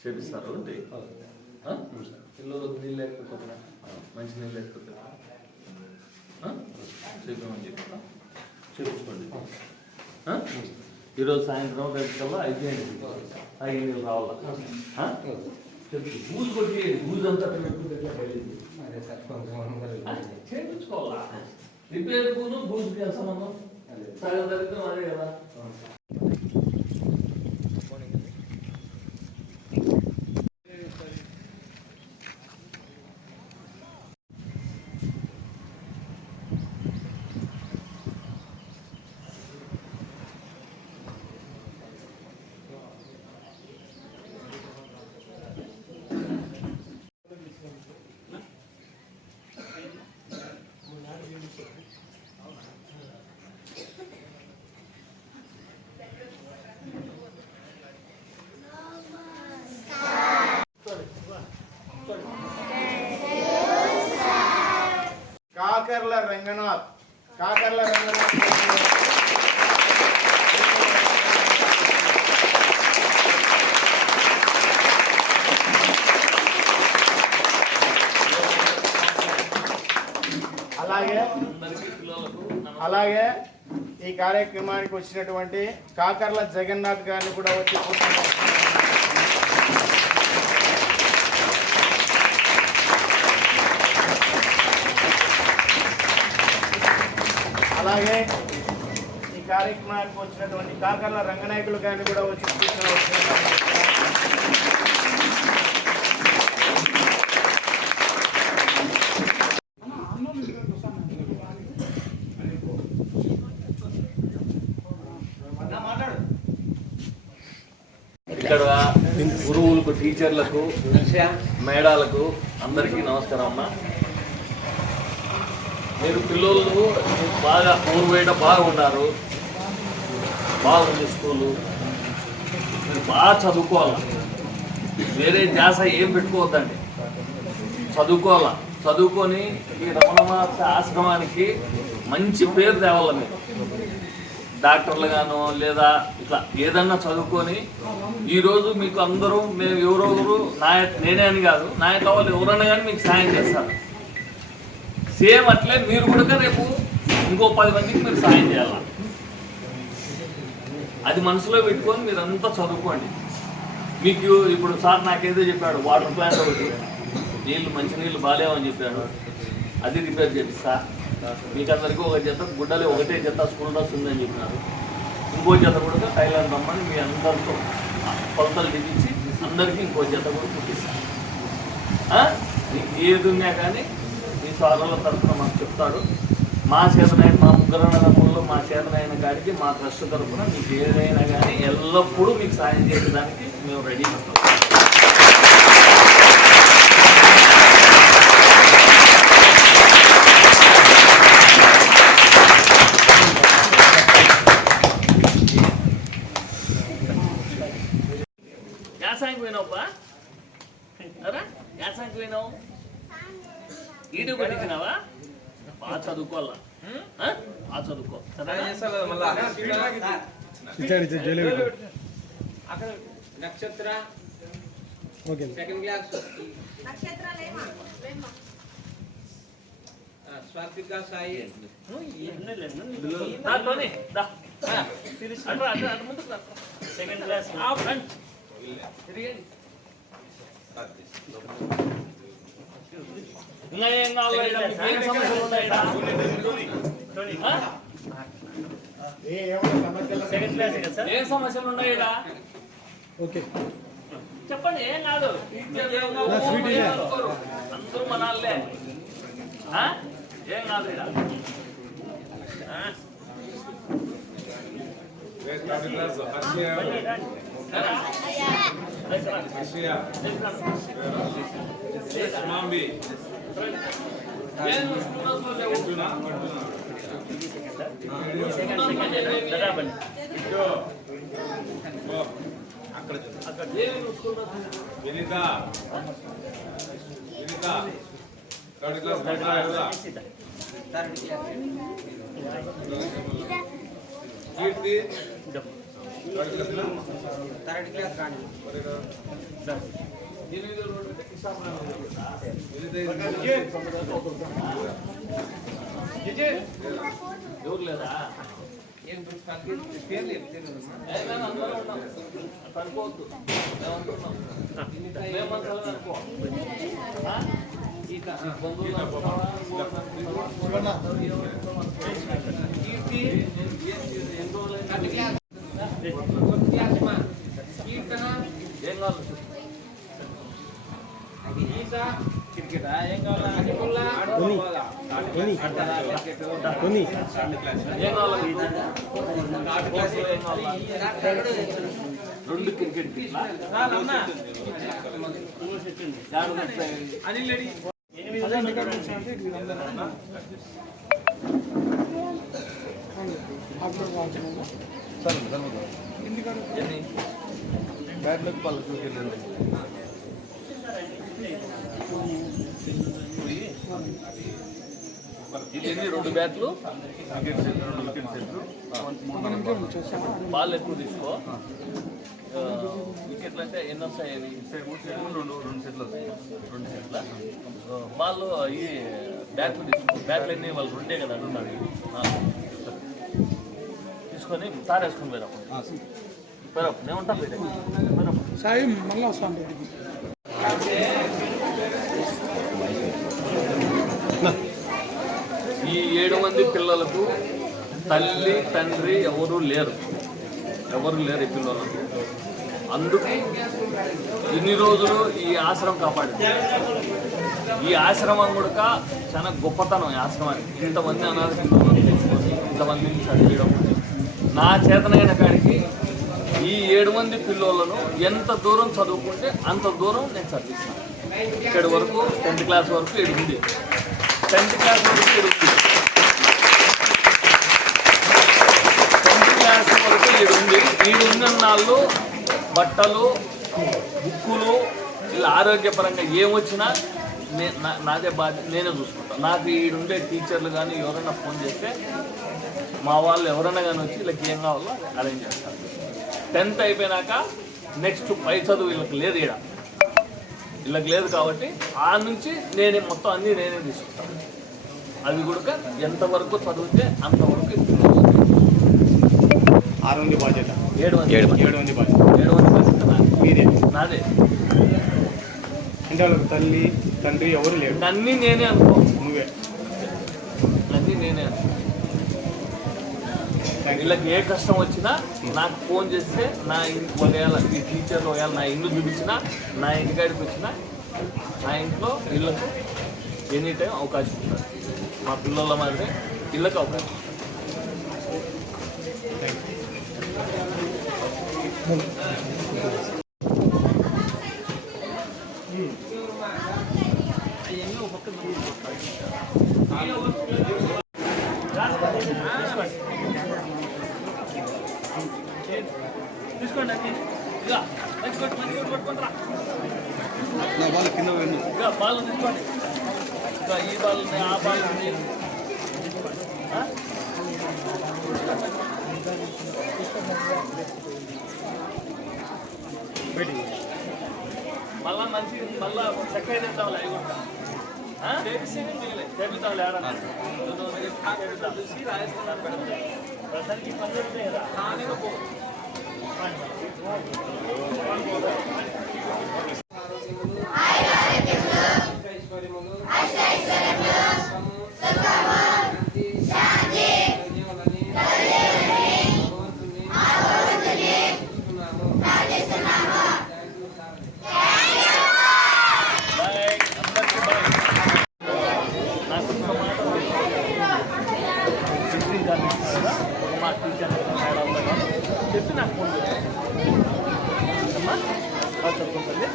చేపిస్తారు? పిల్లలకు నీళ్ళు లేకపోతే ఆ, మంచి నీళ్ళు లేకపోతే? ఆ? చేపించమని చెప్తా చేపించుకోండి? ఈరోజు సాయంత్రం రేపు కల్లా అయిపోయింది ఐదు నీళ్ళు రావాలా? బూజు కొట్టి బూజు అంతా అక్కడ పెట్టుకుంటే ఎట్లా బయలుదేరి? ఆ, చేయించుకోవాలా రిపేర్ కూను బూజుకి సంబంధం? సగం దరిద్రం అదే కదా కాకర్ల రంగనాథ్ కాకర్ల రంగనాథ్. అలాగే అలాగే ఈ కార్యక్రమానికి వచ్చినటువంటి కాకర్ల జగన్నాథ్ గారిని కూడా వచ్చి అలాగే ఈ కార్యక్రమానికి వచ్చినటువంటి కాకర్ల రంగనాయకులు గారిని కూడా వచ్చి ఇక్కడ గురువులకు టీచర్లకు మేడాలకు అందరికీ నమస్కారం అమ్మా. మీరు పిల్లలు బాగా ఊరు వేయడం బాగున్నారు బాగుంది స్కూలు. మీరు బాగా చదువుకోవాలి? వేరే ధ్యాస ఏం పెట్టుకోవద్దండి. చదువుకోవాలా? చదువుకొని ఈ రమణమాత ఆశ్రమానికి మంచి పేరు తేవాల మీరు? డాక్టర్లు గాను లేదా ఇట్లా ఏదన్నా చదువుకొని ఈరోజు మీకు అందరూ మేము ఎవరెవరు నా నేనే అని కాదు నా వాళ్ళు ఎవరన్నా కానీ మీకు సాయం చేస్తారు. సేమ్ అట్లే మీరు కూడా రేపు ఇంకో పది మందికి మీరు సాయం చేయాల? అది మనసులో పెట్టుకొని మీరు అంతా చదువుకోండి. మీకు ఇప్పుడు సార్ నాకేదో చెప్పాడు వాటర్ ప్లాంట్ ఒకటి నీళ్ళు మంచి నీళ్ళు బాగాలేవని చెప్పాడు. అది రిపేర్ చేపిస్తా మీకు అందరికీ ఒక జత గుడ్డలే ఒకటే జత స్కూల్ డ్రస్ ఉందని చెప్పినారు. ఇంకో జత కూడా టైలర్ రమ్మని మీ అందరితో కొలతలు దిగించి అందరికీ ఇంకో జత కూడా కుట్టిస్తాను ఏది ఉన్నా కానీ సార్ల తరఫున మాకు చెప్తాడు మా చేతనైన మా ముగ్గురు అన్నదమ్ముల్లో మా చేతనైన కాడికి మా ట్రస్ట్ తరఫున మీకు ఏదైనా కానీ ఎల్లప్పుడూ మీకు సాయం చేయడానికి మేము రెడీ ఉంటాం. యాసానికి పోయినావుపా అరా యాసానికి పోయినావు? ఈడు కొట్టించినావా బాగా చదువుకోవాలా? ఆ? బాగా చదువుకో. సరేనా? Nakshatra. Second class. Swathika Sai. Second class. Front. ఏం కావాలి ఏం సమస్యలు ఉన్నాయి ఈడ? సమస్యలు ఉన్నాయి చెప్పండి ఏం కాదు అందరూ మనాలే ఏం కాదు ఈడ. ఆ? సరేనా? ఏం స్కూల్ రోజుల్లో లేవు? అక్కడ ఏం స్కూల్ రోజుల్లో వినిత వినిత థర్డ్ క్లాస్ కదా కీర్తి థర్డ్ క్లాస్ కానీ ఎవరు లేదా ఏం ఏం కావాలి మీకు? స్పోర్ట్స్లో ఏం కావాలా? రెండు క్రికెట్ టీమ్లా? యాడ్ ఉంటాయి. అనిల్ రెడ్డి ఎన్ని? ఇది ఎన్ని రెండు బ్యాట్లు? బాల్ ఎక్కువ తీసుకో. వికెట్లు అంటే ఎన్ని వస్తాయి రెండు రెండు సెట్లు వస్తాయి రెండు సెట్ల బాల్ ఈ బ్యాట్లు తీసుకో. బ్యాట్లు అన్నీ వాళ్ళు రెండే కదా అడుగుతారు తీసుకొని తారేసుకుని పోయినా పోయిరా నేను ఉంటాను పోయిరా సాయి మళ్ళీ వస్తాను ఈ ఏడు మంది పిల్లలకు తల్లి తండ్రి ఎవరు లేరు. ఎవరు లేరు ఈ పిల్లలకు. అందుకు ఇన్ని రోజులు ఈ ఆశ్రమం కాపాడింది. ఈ ఆశ్రమం కూడా చాలా గొప్పతనం ఈ ఆశ్రమానికి. ఇంతమంది అనాథ తెచ్చుకొని ఇంతమందిని చదివడం నా చేతనైన కాడికి ఈ ఏడు మంది పిల్లలను ఎంత దూరం చదువుకుంటే అంత దూరం నేను చదివిస్తాను. ఇక్కడి వరకు టెన్త్ క్లాస్ వరకు ఏడు ఉంది. టెన్త్ క్లాస్ వరకు ఏడు ఉంది టెన్త్ క్లాస్ వరకు ఈడు ఉంది. ఈడు ఉన్న నాళ్ళు బట్టలు బుక్కులు ఇలా ఆరోగ్యపరంగా ఏమొచ్చినా నేను నా- నాదే బాధ్యత. నేనే చూసుకుంటాను నాకు ఈడుండే టీచర్లు కానీ ఎవరైనా ఫోన్ చేస్తే మా వాళ్ళు ఎవరైనా కానీ వచ్చి వీళ్ళకి ఏం కావాలో అరేంజ్ చేస్తారు. టెన్త్ అయిపోయినాక నెక్స్ట్ పై చదువు వీళ్ళకి లేదు ఈడ. వీళ్ళకి లేదు కాబట్టి ఆ నుంచి నేనే మొత్తం అన్నీ నేనే తీసుకుంటాను అది కూడా ఎంతవరకు చదివితే అంతవరకు ఆరు మంది బాధ్యత ఏడు మంది. ఏడు మంది బాధ్యత. ఏడు మంది బాధ్యత నాది. మీదే. నాదే. అంటే వాళ్ళకి తల్లి తండ్రి ఎవరు లేరు. అన్నీ నేనే అనుకో. నువ్వే. అన్నీ నేనే అనుకో. వీళ్ళకి ఏ కష్టం వచ్చినా నాకు ఫోన్ చేస్తే నా ఇంటి ఒకవేళ ఈ టీచర్లు ఒకవేళ నా ఇల్లు చూపించినా నా ఇంటికాడికి వచ్చినా నా ఇంట్లో వీళ్ళకు ఎనీ టైం అవకాశం ఉంటుంది. మా పిల్లల మాదిరి వీళ్ళకి అవకాశం తీసుకోండి అన్ని. ఇక మంచి కొట్టు మంచి కొట్టు పట్టుకుంటారా ఇక బాల్ తీసుకోండి. ఇక ఈ బాల్ ఉన్నాయి ఆ బాల్ ఉంది. ఆ? మళ్ళా మంచి మళ్ళా చెక్క చేద్దాం అవి కూడా. చూసి రాజస్థాన్ పెడతాం కదా. మా టీచర్ చెప్పి నాకు ఫోన్ చేస్తాను చెప్పుకుంటుంది